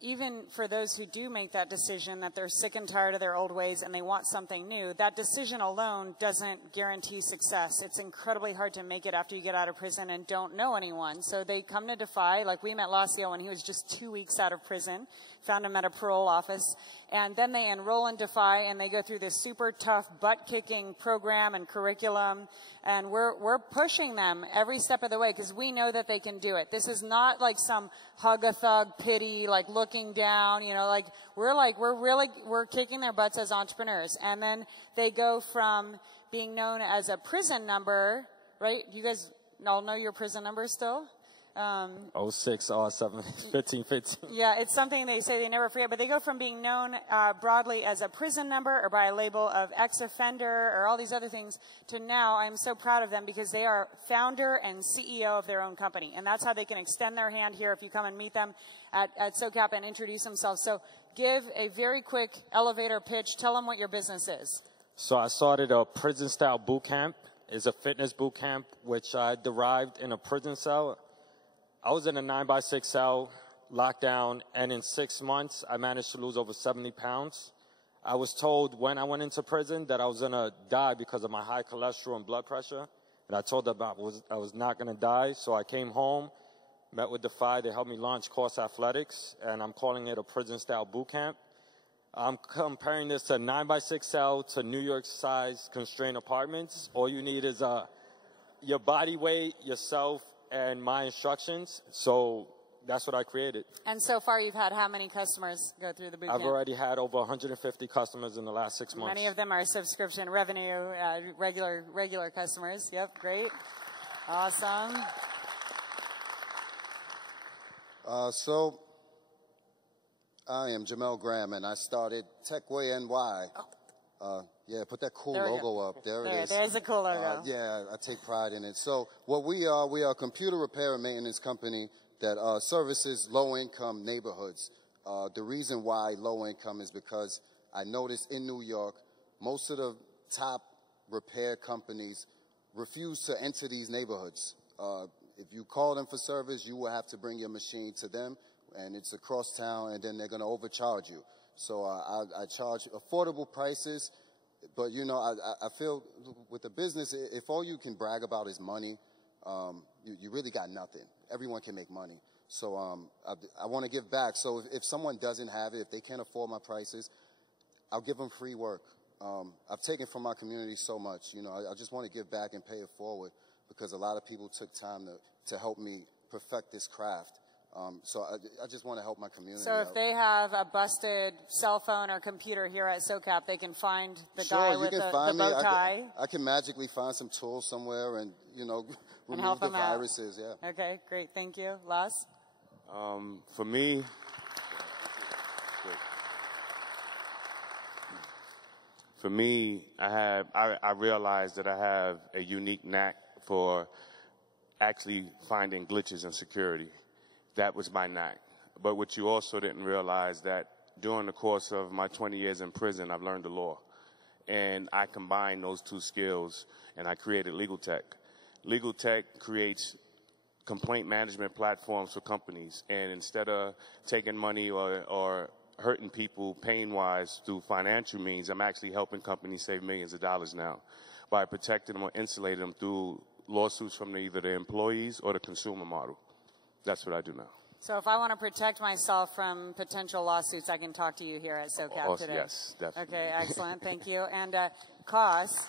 even for those who do make that decision that they're sick and tired of their old ways and they want something new, that decision alone doesn't guarantee success. It's incredibly hard to make it after you get out of prison and don't know anyone. So they come to Defy, like we met Lacio when he was just 2 weeks out of prison, found him at a parole office, and then they enroll in Defy and they go through this super tough butt-kicking program and curriculum, and we're pushing them every step of the way because we know that they can do it. This is not like some hug-a-thug pity, like looking down, you know, we're kicking their butts as entrepreneurs. And then they go from being known as a prison number, right? You guys all know your prison number still? 06, 07, 15, 15. Yeah, it's something they say they never forget, but they go from being known broadly as a prison number or by a label of ex-offender or all these other things to now I'm so proud of them because they are founder and CEO of their own company. And that's how they can extend their hand here if you come and meet them at SoCap and introduce themselves. So give a very quick elevator pitch. Tell them what your business is. So I started a prison-style boot camp. It's a fitness boot camp, which I derived in a prison cell. I was in a 9x6 cell, locked down, and in 6 months, I managed to lose over 70 pounds. I was told when I went into prison that I was going to die because of my high cholesterol and blood pressure. And I told them I was not going to die. So I came home, met with Defy. They helped me launch Course Athletics, and I'm calling it a prison-style boot camp. I'm comparing this to a 9x6 cell to New York-sized constrained apartments. All you need is your body weight, yourself, and my instructions. So that's what I created. And so far, you've had how many customers go through the boot camp? I've already had over 150 customers in the last 6 months. Many of them are subscription revenue, regular customers. Yep, great. Awesome. So I am Jamel Graham, and I started Techway NY. Yeah, put that cool logo up. There it is. There's a cool logo. Yeah, I take pride in it. So what we are a computer repair and maintenance company that services low-income neighborhoods. The reason why low-income is because I noticed in New York, most of the top repair companies refuse to enter these neighborhoods. If you call them for service, you will have to bring your machine to them, and it's across town, and then they're going to overcharge you. So I charge affordable prices. But, you know, I feel with the business, if all you can brag about is money, you really got nothing. Everyone can make money. So I want to give back. So if someone doesn't have it, if they can't afford my prices, I'll give them free work. I've taken from my community so much. You know, I just want to give back and pay it forward because a lot of people took time to help me perfect this craft. So I just want to help my community. So if they have a busted cell phone or computer here at SoCap, they can find the guy with the bow tie. I can magically find some tools somewhere and, you know, remove the viruses. Yeah. Okay, great. Thank you. Las? For me, I realized that I have a unique knack for actually finding glitches in security. That was my knack. But what you also didn't realize that during the course of my 20 years in prison, I've learned the law. And I combined those two skills, and I created Legal Tech. Legal Tech creates complaint management platforms for companies. And instead of taking money or hurting people pain-wise through financial means, I'm actually helping companies save millions of dollars now by protecting them or insulating them through lawsuits from either the employees or the consumer model. That's what I do now. So if I want to protect myself from potential lawsuits, I can talk to you here at SoCap today? Yes, definitely. Okay, excellent. Thank you. And Kos,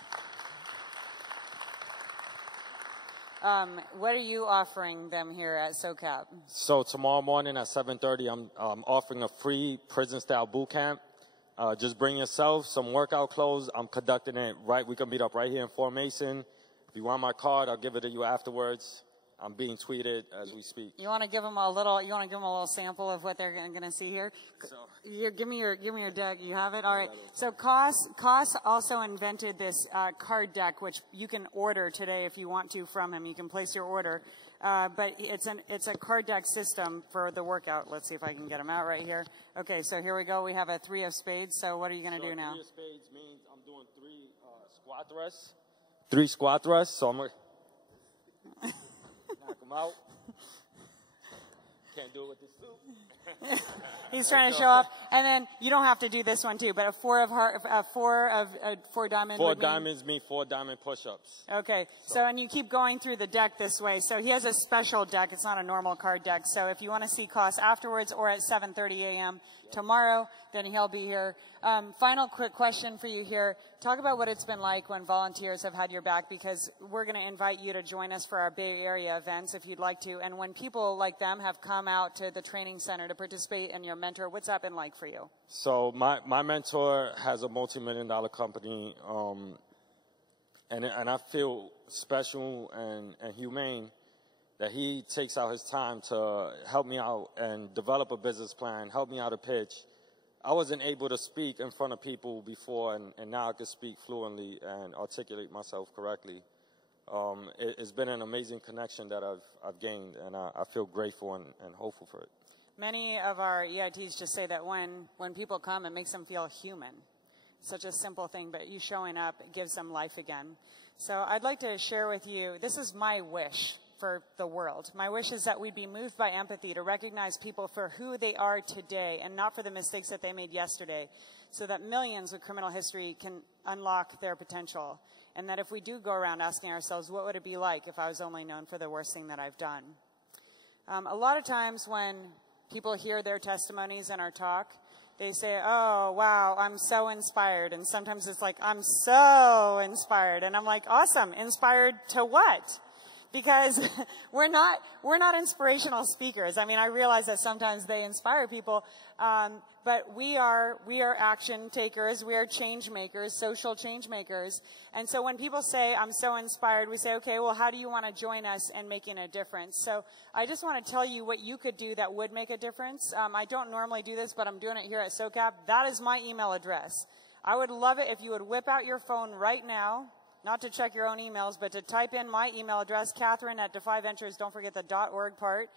what are you offering them here at SoCap? So tomorrow morning at 7:30, I'm offering a free prison-style boot camp. Just bring yourself some workout clothes. I'm conducting it right. We can meet up right here in Formation. If you want my card, I'll give it to you afterwards. I'm being tweeted as we speak. You want to give them a little sample of what they're going to see here? So, give me your deck. You have it? All right. So Kos also invented this card deck, which you can order today if you want to from him. You can place your order. But it's a card deck system for the workout. Let's see if I can get them out right here. Okay, so here we go. We have a 3 of spades. So what are you going to do now? 3 of spades means I'm doing 3 squat thrusts. 3 squat thrusts. So I'm going to knock them out. Can't do it with this suit. He's trying to show off. And then you don't have to do this one too, but a 4 diamond. 4 diamonds mean 4 diamond push-ups. Okay. So, and you keep going through the deck this way. So he has a special deck. It's not a normal card deck. So if you want to see Kos afterwards or at 7:30 a.m. tomorrow, then he'll be here. Final quick question for you here. Talk about what it's been like when volunteers have had your back, because we're going to invite you to join us for our Bay Area events if you'd like to. And when people like them have come out to the training center to participate in your mentor, what's that been like for you? So my mentor has a multi-million-dollar company, and I feel special and humane that he takes out his time to help me out and develop a business plan, help me out to pitch. I wasn't able to speak in front of people before, and now I can speak fluently and articulate myself correctly. It's been an amazing connection that I've gained, and I feel grateful and hopeful for it. Many of our EITs just say that when people come, it makes them feel human. Such a simple thing, but you showing up gives them life again. So I'd like to share with you, this is my wish for the world. My wish is that we'd be moved by empathy to recognize people for who they are today and not for the mistakes that they made yesterday, so that millions with criminal history can unlock their potential. And that if we do go around asking ourselves, what would it be like if I was only known for the worst thing that I've done? A lot of times when people hear their testimonies in our talk, they say, oh, wow, I'm so inspired. And sometimes it's like, I'm so inspired. And I'm like, awesome. Inspired to what? because we're not inspirational speakers. I mean, I realize that sometimes they inspire people, but we are action takers. We are change makers, social change makers. And so when people say, I'm so inspired, we say, okay, well, how do you want to join us in making a difference? So I just want to tell you what you could do that would make a difference. I don't normally do this, but I'm doing it here at SoCap. That is my email address. I would love it if you would whip out your phone right now, not to check your own emails, but to type in my email address, Catherine@DefyVentures. Don't forget the .org part.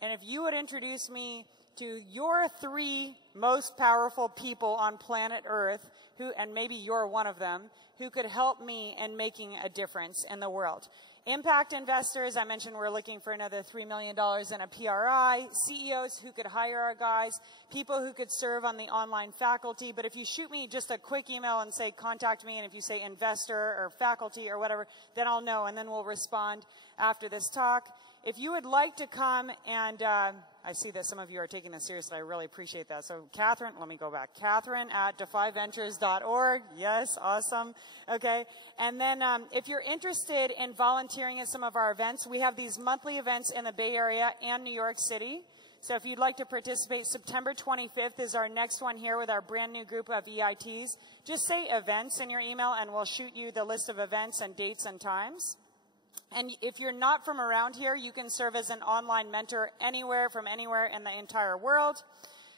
And if you would introduce me to your 3 most powerful people on planet Earth, and maybe you're one of them, who could help me in making a difference in the world. Impact investors, I mentioned we're looking for another $3 million in a PRI, CEOs who could hire our guys, people who could serve on the online faculty. But if you shoot me just a quick email and say contact me, and if you say investor or faculty or whatever, then I'll know, and then we'll respond after this talk. If you would like to come and, I see that some of you are taking this seriously. I really appreciate that. So Catherine, let me go back. Catherine@DefyVentures.org. Yes, awesome. Okay. And then if you're interested in volunteering at some of our events, we have these monthly events in the Bay Area and New York City. So if you'd like to participate, September 25th is our next one here with our brand new group of EITs. Just say events in your email and we'll shoot you the list of events and dates and times. And if you're not from around here, you can serve as an online mentor from anywhere in the entire world.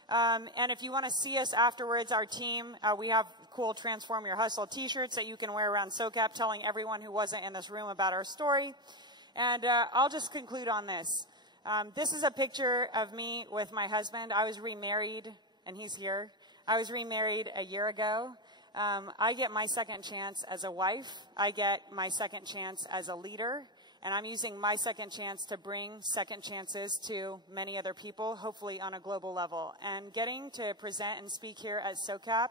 And if you want to see us afterwards, our team, we have cool Transform Your Hustle t-shirts that you can wear around SoCap, telling everyone who wasn't in this room about our story. And I'll just conclude on this. This is a picture of me with my husband. I was remarried, and he's here. I was remarried a year ago. I get my second chance as a wife. I get my second chance as a leader. And I'm using my second chance to bring second chances to many other people, hopefully on a global level. And getting to present and speak here at SoCap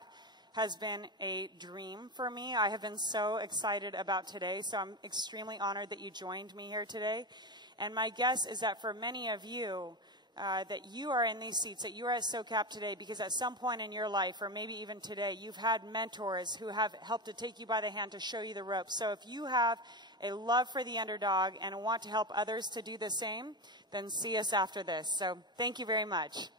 has been a dream for me. I have been so excited about today. So I'm extremely honored that you joined me here today. And my guess is that for many of you, that you are in these seats, that you are at SoCap today because at some point in your life, or maybe even today, you've had mentors who have helped to take you by the hand to show you the ropes. So if you have a love for the underdog and want to help others to do the same, then see us after this. So thank you very much.